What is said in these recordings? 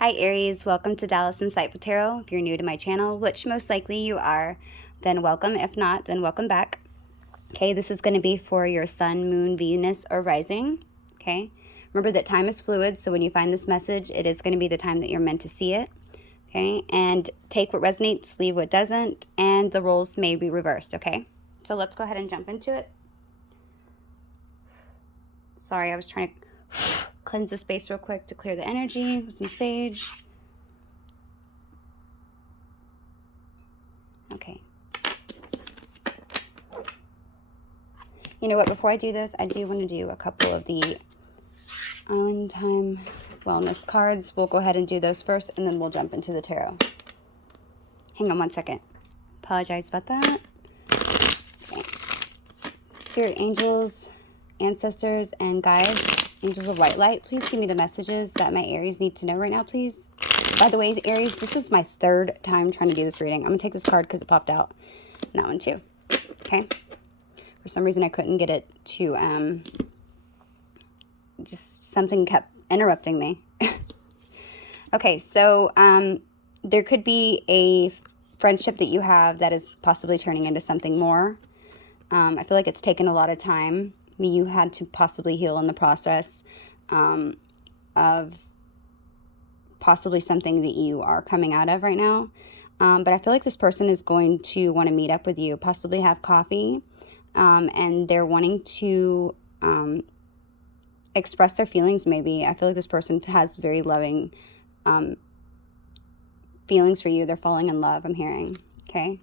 Hi Aries, welcome to Dallas Insightful Tarot. If you're new to my channel, which most likely you are, then welcome. If not, then welcome back. Okay, this is going to be for your Sun, Moon, Venus, or Rising. Okay, remember that time is fluid, so when you find this message, it is going to be the time that you're meant to see it. Okay, and take what resonates, leave what doesn't, and the roles may be reversed. Okay, so let's go ahead and jump into it. Sorry, I was trying to cleanse the space real quick to clear the energy with some sage. Okay. You know what, before I do this, I do want to do a couple of the Island Time Wellness cards. We'll go ahead and do those first, and then we'll jump into the tarot. Hang on one second. Apologize about that. Okay. Spirit angels, ancestors, and guides, angels of white light, please give me the messages that my Aries need to know right now, please. By the way, Aries, this is my third time trying to do this reading. I'm going to take this card because it popped out. And that one too. Okay? For some reason, I couldn't get it to, just something kept interrupting me. Okay, so there could be a friendship that you have that is possibly turning into something more. I feel like it's taken a lot of time. You had to possibly heal in the process of possibly something that you are coming out of right now. But I feel like this person is going to want to meet up with you, possibly have coffee, and they're wanting to express their feelings maybe. I feel like this person has very loving feelings for you. They're falling in love, I'm hearing, okay?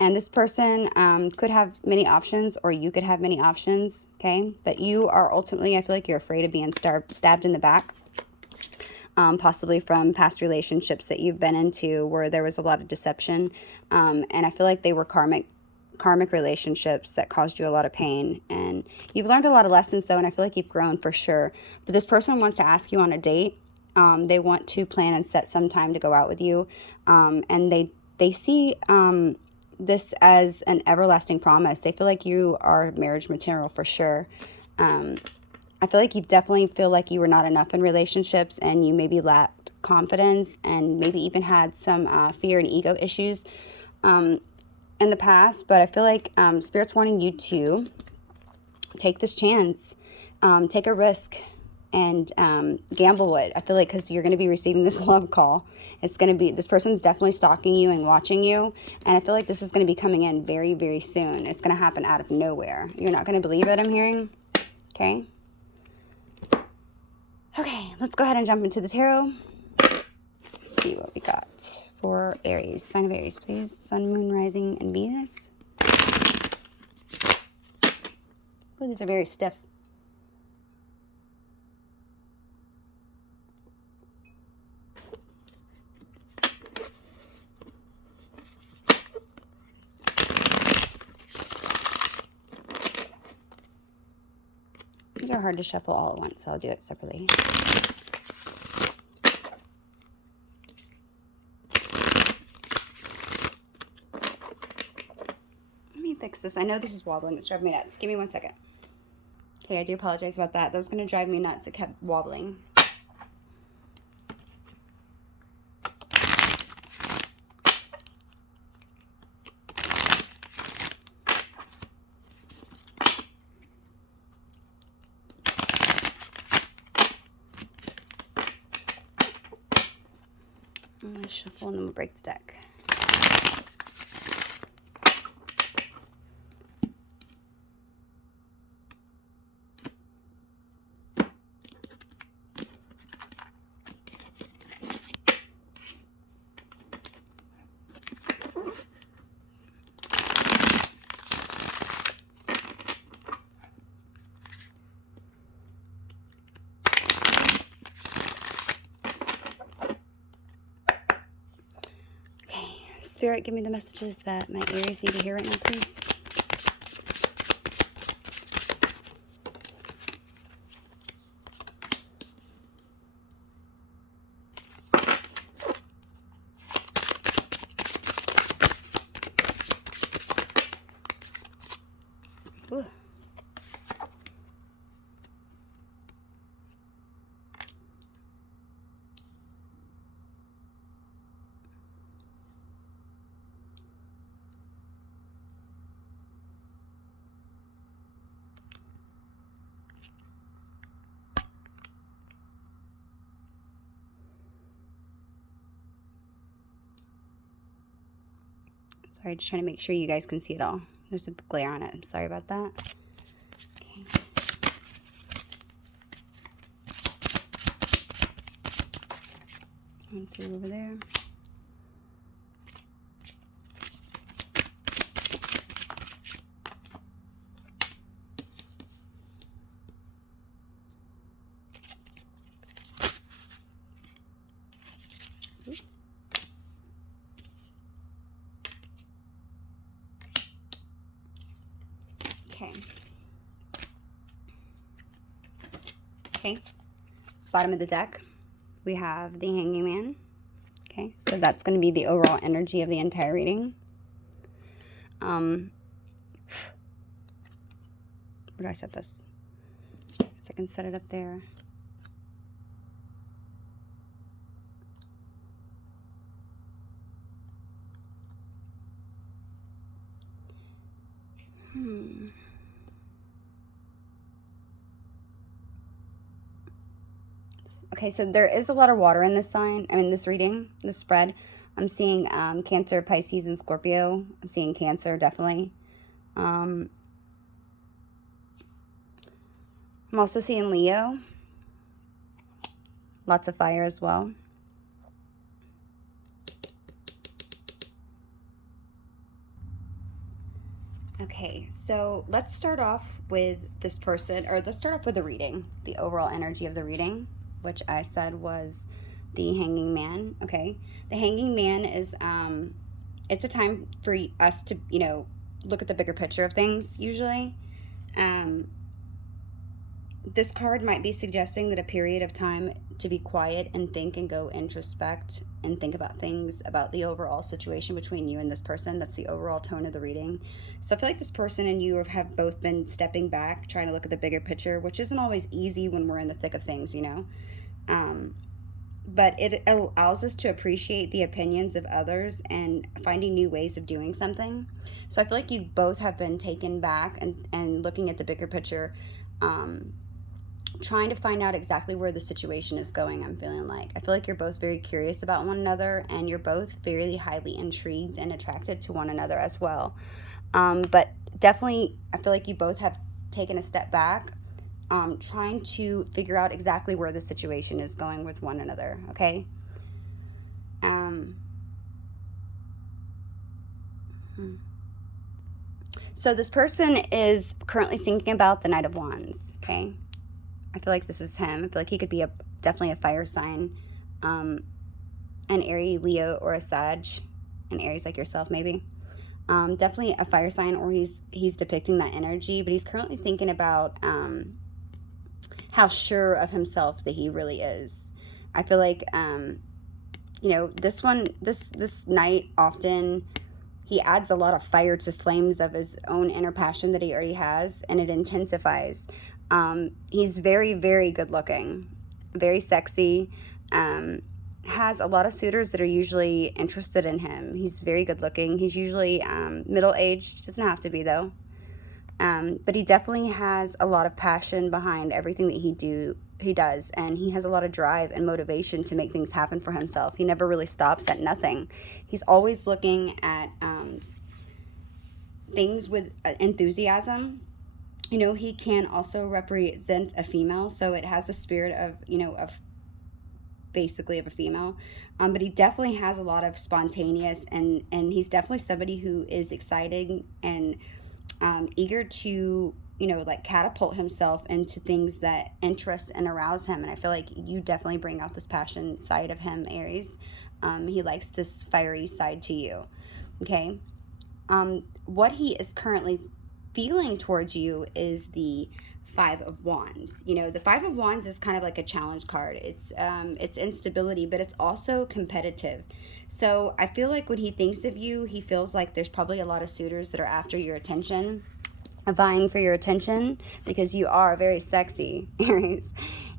And this person could have many options, or you could have many options, okay? But you are ultimately, I feel like you're afraid of being stabbed in the back, possibly from past relationships that you've been into where there was a lot of deception. And I feel like they were karmic relationships that caused you a lot of pain. And you've learned a lot of lessons, though, and I feel like you've grown for sure. But this person wants to ask you on a date. They want to plan and set some time to go out with you. And they see this as an everlasting promise. They feel like you are marriage material for sure. I feel like you definitely feel like you were not enough in relationships, and you maybe lacked confidence, and maybe even had some fear and ego issues in the past. But I feel like Spirit's wanting you to take this chance, take a risk, and gamble it. I feel like because you're going to be receiving this love call. It's going to be, this person's definitely stalking you and watching you. And I feel like this is going to be coming in very, very soon. It's going to happen out of nowhere. You're not going to believe it, I'm hearing. Okay. Okay, let's go ahead and jump into the tarot. Let's see what we got for Aries. Sign of Aries, please. Sun, Moon, Rising, and Venus. Oh, these are very stiff. These are hard to shuffle all at once, so I'll do it separately. Let me fix this. I know this is wobbling. It's driving me nuts. Give me 1 second. Okay, I do apologize about that. That was going to drive me nuts. It kept wobbling. I'm going to shuffle and then we'll break the deck. Spirit, give me the messages that my Aries need to hear right now, please. Ooh. Sorry, just trying to make sure you guys can see it all. There's a glare on it. Sorry about that. Okay. One through over there. Okay. Okay. Bottom of the deck, we have the Hanging Man. Okay, so that's going to be the overall energy of the entire reading. Where do I set this? So I can set it up there. Okay, so there is a lot of water in this sign, this reading, this spread. I'm seeing Cancer, Pisces, and Scorpio. I'm seeing Cancer, definitely. I'm also seeing Leo. Lots of fire as well. Okay, so let's start off with this person, or let's start off with the reading, the overall energy of the reading, which I said was the Hanging Man. Okay, the Hanging Man is, it's a time for us to, look at the bigger picture of things, usually. This card might be suggesting that a period of time to be quiet and think and go introspect and think about things, about the overall situation between you and this person. That's the overall tone of the reading. So I feel like this person and you have both been stepping back, trying to look at the bigger picture, which isn't always easy when we're in the thick of things, but it allows us to appreciate the opinions of others and finding new ways of doing something. So I feel like you both have been taken back and looking at the bigger picture, trying to find out exactly where the situation is going. I feel like you're both very curious about one another, and you're both very highly intrigued and attracted to one another as well. But definitely, I feel like you both have taken a step back, trying to figure out exactly where the situation is going with one another, okay? So this person is currently thinking about the Knight of Wands, okay? I feel like this is him. I feel like he could be definitely a fire sign, an Aries, Leo, or a Sag, an Aries like yourself maybe. Definitely a fire sign, or he's depicting that energy, but he's currently thinking about how sure of himself that he really is. I feel like, this knight often, he adds a lot of fire to flames of his own inner passion that he already has, and it intensifies. He's very, very good looking, very sexy, has a lot of suitors that are usually interested in him. He's very good looking. He's usually middle-aged, doesn't have to be though. But he definitely has a lot of passion behind everything that he does, and he has a lot of drive and motivation to make things happen for himself. He never really stops at nothing. He's always looking at things with enthusiasm. He can also represent a female, so it has the spirit of, basically of a female. But he definitely has a lot of spontaneous, and he's definitely somebody who is exciting and eager to, catapult himself into things that interest and arouse him. And I feel like you definitely bring out this passion side of him, Aries. He likes this fiery side to you, okay? What he is currently feeling towards you is the Five of Wands. The Five of Wands is kind of like a challenge card. It's instability, but it's also competitive. So I feel like when he thinks of you, he feels like there's probably a lot of suitors that are after your attention, vying for your attention, because you are very sexy, Aries.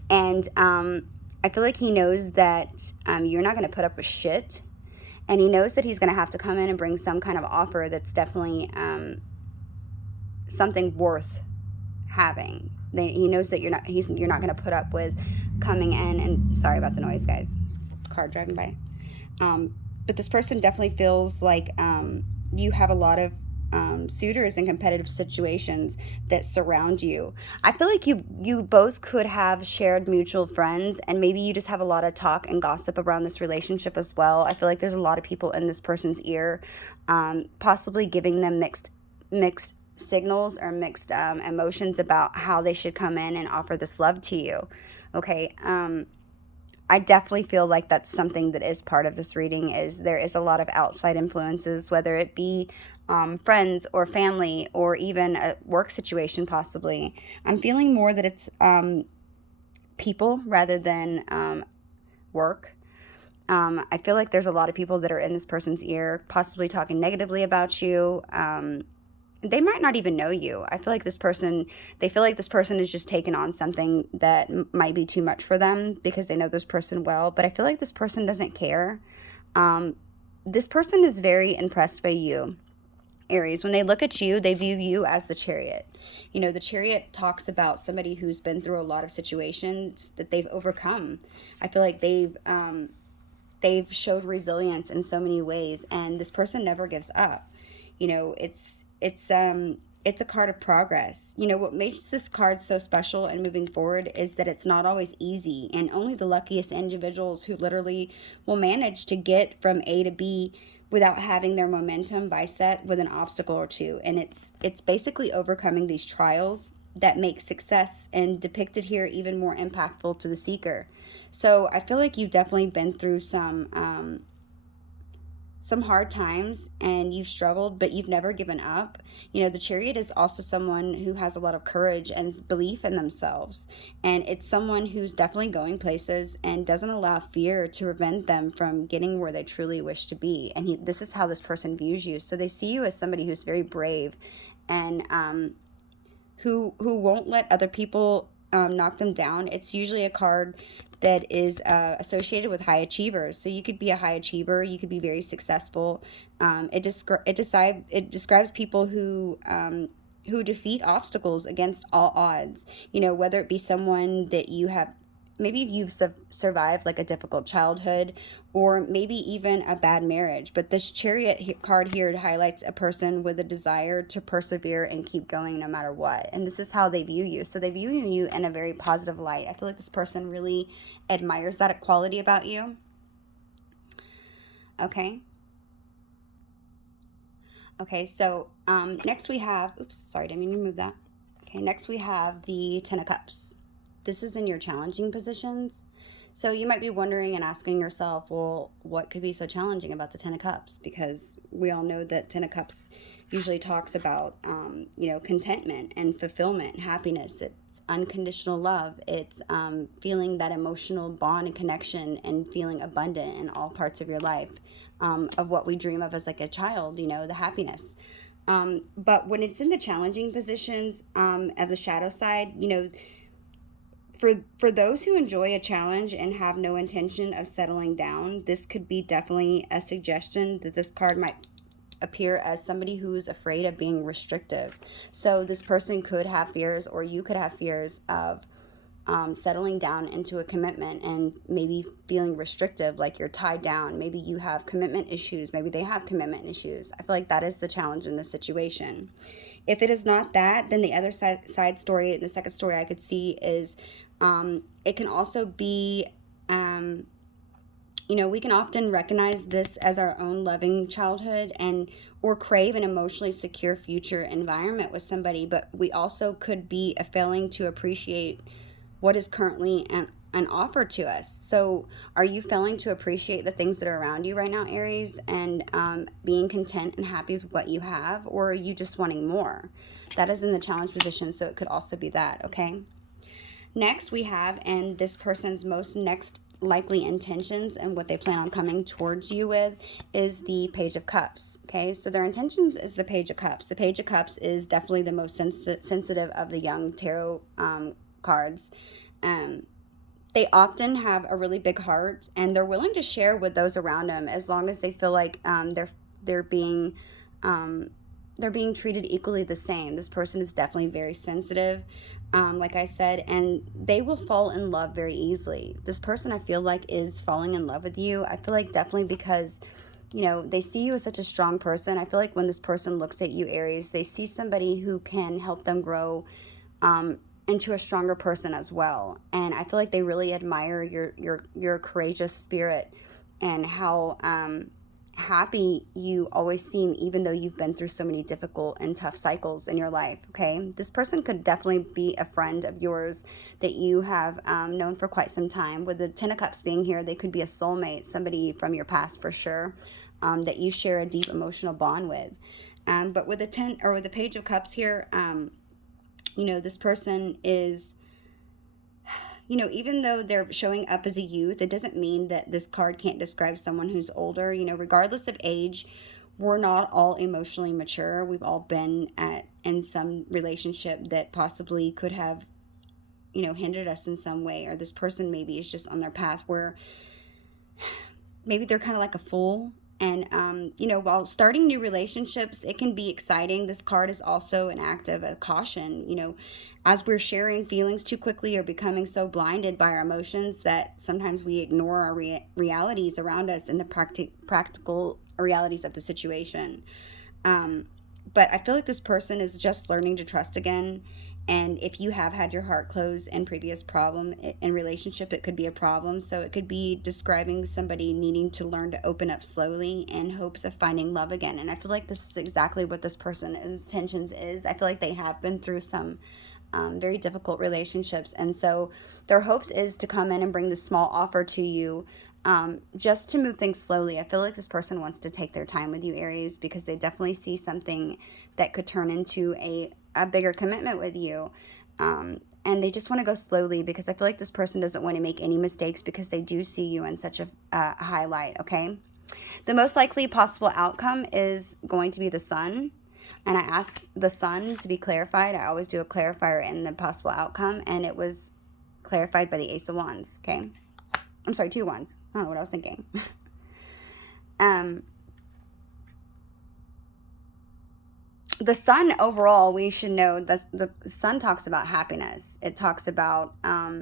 And I feel like he knows that you're not going to put up with shit, and he knows that he's going to have to come in and bring some kind of offer that's definitely something worth having. He knows that you're not going to put up with coming in, and sorry about the noise, guys. Car driving by. But this person definitely feels like you have a lot of suitors and competitive situations that surround you. I feel like you both could have shared mutual friends, and maybe you just have a lot of talk and gossip around this relationship as well. I feel like there's a lot of people in this person's ear, possibly giving them mixed signals or mixed emotions about how they should come in and offer this love to you. Okay. I definitely feel like that's something that is part of this reading. Is there is a lot of outside influences, whether it be friends or family or even a work situation possibly. I'm feeling more that it's people rather than work. I feel like there's a lot of people that are in this person's ear, possibly talking negatively about you. They might not even know you. I feel like they feel like this person is just taking on something that might be too much for them because they know this person well. But I feel like this person doesn't care. This person is very impressed by you, Aries. When they look at you, they view you as the Chariot. You know, the Chariot talks about somebody who's been through a lot of situations that they've overcome. I feel like they've showed resilience in so many ways, and this person never gives up. You know, it's a card of progress. You know, what makes this card so special and moving forward is that it's not always easy, and only the luckiest individuals who literally will manage to get from A to B without having their momentum biset with an obstacle or two. And it's basically overcoming these trials that make success, and depicted here, even more impactful to the seeker. So I feel like you've definitely been through some hard times and you've struggled, but you've never given up. You know, the Chariot is also someone who has a lot of courage and belief in themselves. And it's someone who's definitely going places and doesn't allow fear to prevent them from getting where they truly wish to be. And this is how this person views you. So they see you as somebody who's very brave and who won't let other people knock them down. It's usually a card that is associated with high achievers. So you could be a high achiever. You could be very successful. It describes people who defeat obstacles against all odds. You know, whether it be someone that you have, maybe you've survived like a difficult childhood, or maybe even a bad marriage. But this Chariot card here highlights a person with a desire to persevere and keep going no matter what. And this is how they view you. So they view you in a very positive light. I feel like this person really admires that quality about you. Okay. Okay, so next we have, oops, sorry, didn't mean to move that. Okay, next we have the Ten of Cups. This is in your challenging positions. So you might be wondering and asking yourself, well, what could be so challenging about the Ten of Cups? Because we all know that Ten of Cups usually talks about, you know, contentment and fulfillment, happiness. It's unconditional love. It's feeling that emotional bond and connection and feeling abundant in all parts of your life, of what we dream of as like a child, you know, the happiness. But when it's in the challenging positions of the shadow side, you know, for those who enjoy a challenge and have no intention of settling down, this could be definitely a suggestion that this card might appear as somebody who's afraid of being restrictive. So this person could have fears, or you could have fears of settling down into a commitment and maybe feeling restrictive, like you're tied down. Maybe you have commitment issues. Maybe they have commitment issues. I feel like that is the challenge in this situation. If it is not that, then the other side story, the second story I could see is it can also be, you know, we can often recognize this as our own loving childhood and or crave an emotionally secure future environment with somebody, but we also could be a failing to appreciate what is currently an offer to us. So are you failing to appreciate the things that are around you right now, Aries, and being content and happy with what you have, or are you just wanting more? That is in the challenge position, so it could also be that, okay? Next we have, and this person's most next likely intentions and what they plan on coming towards you with is the Page of Cups. Okay, so their intentions is the Page of Cups. The Page of Cups is definitely the most sensitive of the young tarot cards. They often have a really big heart, and they're willing to share with those around them as long as they feel like they're being treated equally the same. This person is definitely very sensitive, like I said, and they will fall in love very easily. This person, I feel like, is falling in love with you. I feel like definitely because you know, they see you as such a strong person. I feel like when this person looks at you, Aries, they see somebody who can help them grow into a stronger person as well. And I feel like they really admire your courageous spirit and how happy you always seem, even though you've been through so many difficult and tough cycles in your life. Okay, this person could definitely be a friend of yours that you have known for quite some time. With the Ten of Cups being here, they could be a soulmate, somebody from your past for sure, that you share a deep emotional bond with. But with the Page of Cups here, you know, this person is, you know, even though they're showing up as a youth, it doesn't mean that this card can't describe someone who's older. You know, regardless of age, we're not all emotionally mature. We've all been in some relationship that possibly could have, you know, hindered us in some way. Or this person maybe is just on their path where maybe they're kind of like a fool. And, you know, while starting new relationships, it can be exciting. This card is also an act of a caution, you know, as we're sharing feelings too quickly or becoming so blinded by our emotions that sometimes we ignore our realities around us and the practical realities of the situation. But I feel like this person is just learning to trust again. And if you have had your heart closed in previous problem in relationship, it could be a problem. So it could be describing somebody needing to learn to open up slowly in hopes of finding love again. And I feel like this is exactly what this person's intentions is. I feel like they have been through some very difficult relationships. And so their hopes is to come in and bring this small offer to you, just to move things slowly. I feel like this person wants to take their time with you, Aries, because they definitely see something that could turn into a bigger commitment with you. And they just want to go slowly because I feel like this person doesn't want to make any mistakes because they do see you in such a highlight, okay? The most likely possible outcome is going to be the Sun. And I asked the Sun to be clarified. I always do a clarifier in the possible outcome, and it was clarified by the Ace of Wands, okay? I'm sorry, 2 Wands. I don't know what I was thinking. The Sun overall, we should know that the Sun talks about happiness. It talks about, I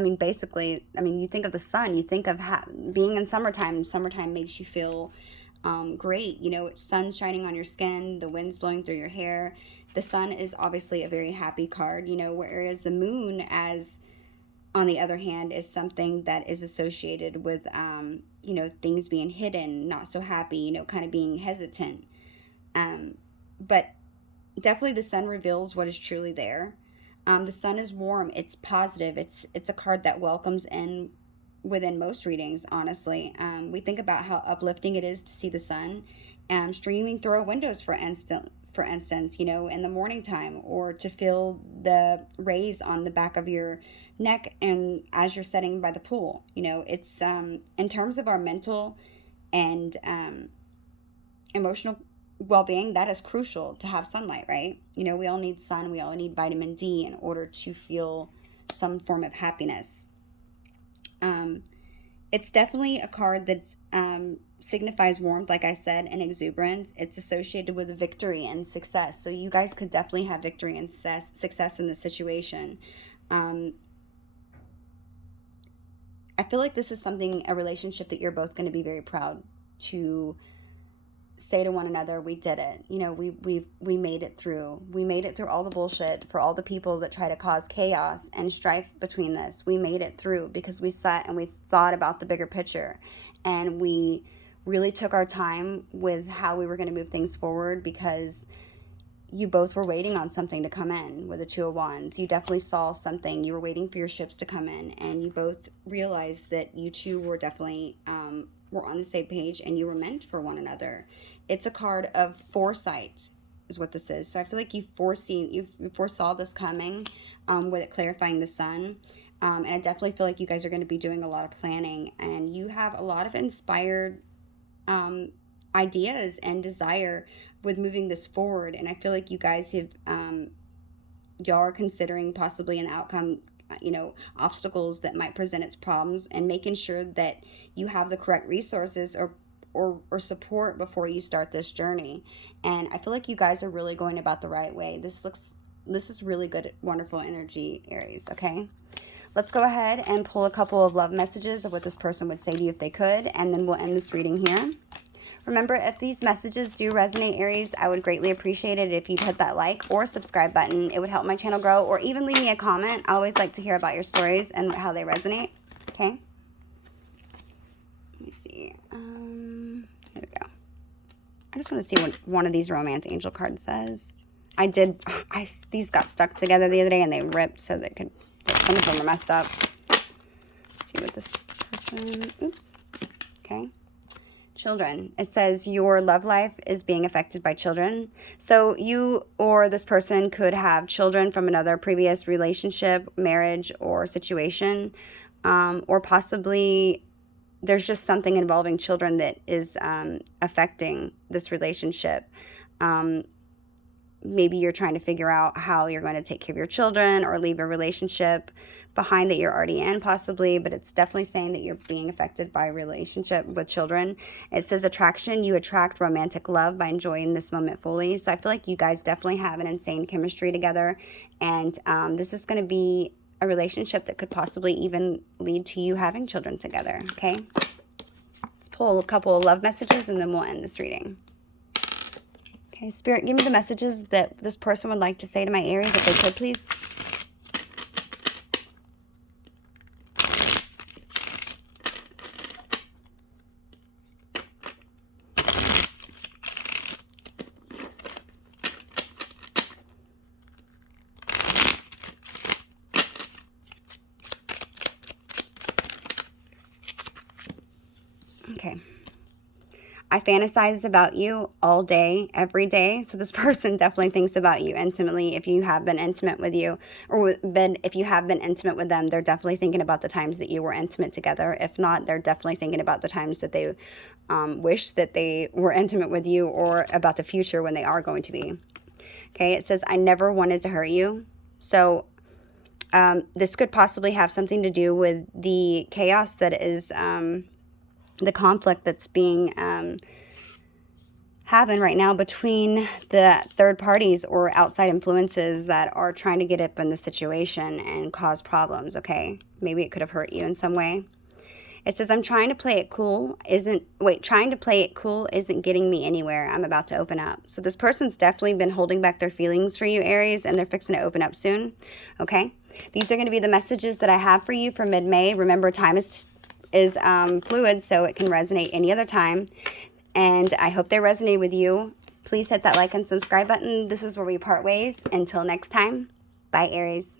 mean, basically, I mean, you think of the Sun, you think of being in summertime. Summertime makes you feel great. You know, sun's shining on your skin, the wind's blowing through your hair. The Sun is obviously a very happy card, you know, whereas the Moon, as on the other hand, is something that is associated with, you know, things being hidden, not so happy, you know, kind of being hesitant. But definitely the Sun reveals what is truly there. The Sun is warm. It's positive. It's a card that welcomes in within most readings, honestly. We think about how uplifting it is to see the Sun streaming through our windows, for instance, you know, in the morning time, or to feel the rays on the back of your neck and as you're sitting by the pool. You know, it's in terms of our mental and emotional well-being, that is crucial to have sunlight, right? You know, we all need sun, we all need vitamin D in order to feel some form of happiness. It's definitely a card that signifies warmth, like I said, and exuberance. It's associated with victory and success. So you guys could definitely have victory and success in this situation. I feel like this is a relationship that you're both going to be very proud to say to one another, we did it. You know, we made it through. We made it through all the bullshit, for all the people that try to cause chaos and strife between this. We made it through because we sat and we thought about the bigger picture, and we really took our time with how we were going to move things forward, because you both were waiting on something to come in with the Two of Wands. You definitely saw something. You were waiting for your ships to come in, and you both realized that you two were definitely were on the same page and you were meant for one another. It's a card of foresight is what this is. So I feel like you foresaw this coming with it clarifying the Sun. And I definitely feel like you guys are going to be doing a lot of planning, and you have a lot of inspired ideas and desire with moving this forward. And I feel like you guys have y'all are considering possibly an outcome, you know, obstacles that might present its problems, and making sure that you have the correct resources or support before you start this journey. And I feel like you guys are really going about the right way. This is really good, wonderful energy, Aries, okay? let's go ahead and pull a couple of love messages of what this person would say to you if they could, and then we'll end this reading here. Remember, if these messages do resonate, Aries, I would greatly appreciate it if you'd hit that like or subscribe button. It would help my channel grow, or even leave me a comment. I always like to hear about your stories and how they resonate. Okay? Let me see. Here we go. I just want to see what one of these romance angel cards says. These got stuck together the other day and they ripped, so they could, some of them are messed up. Let's see what this person, oops. Okay. Children. It says your love life is being affected by children. So you or this person could have children from another previous relationship, marriage, or situation. Or possibly there's just something involving children that is affecting this relationship. Maybe you're trying to figure out how you're going to take care of your children or leave a relationship behind that you're already in, possibly, but it's definitely saying that you're being affected by a relationship with children. It says attraction. You attract romantic love by enjoying this moment fully. So I feel like you guys definitely have an insane chemistry together, and this is going to be a relationship that could possibly even lead to you having children together, okay? Let's pull a couple of love messages, and then we'll end this reading. Okay, Spirit, give me the messages that this person would like to say to my Aries, if they could, please. Okay. I fantasize about you all day, every day. So this person definitely thinks about you intimately. If you have been intimate with you, or if you have been intimate with them, they're definitely thinking about the times that you were intimate together. If not, they're definitely thinking about the times that they wish that they were intimate with you, or about the future when they are going to be. Okay, it says, I never wanted to hurt you. So this could possibly have something to do with the chaos that is the conflict that's being happening right now between the third parties or outside influences that are trying to get up in the situation and cause problems, okay? Maybe it could have hurt you in some way. It says, I'm trying to play it cool trying to play it cool isn't getting me anywhere. I'm about to open up. So this person's definitely been holding back their feelings for you, Aries, and they're fixing to open up soon, okay? These are going to be the messages that I have for you for mid-May. Remember, time is fluid, so it can resonate any other time, and I hope they resonate with you. Please hit that like and subscribe button. This is where we part ways. Until next time, bye, Aries.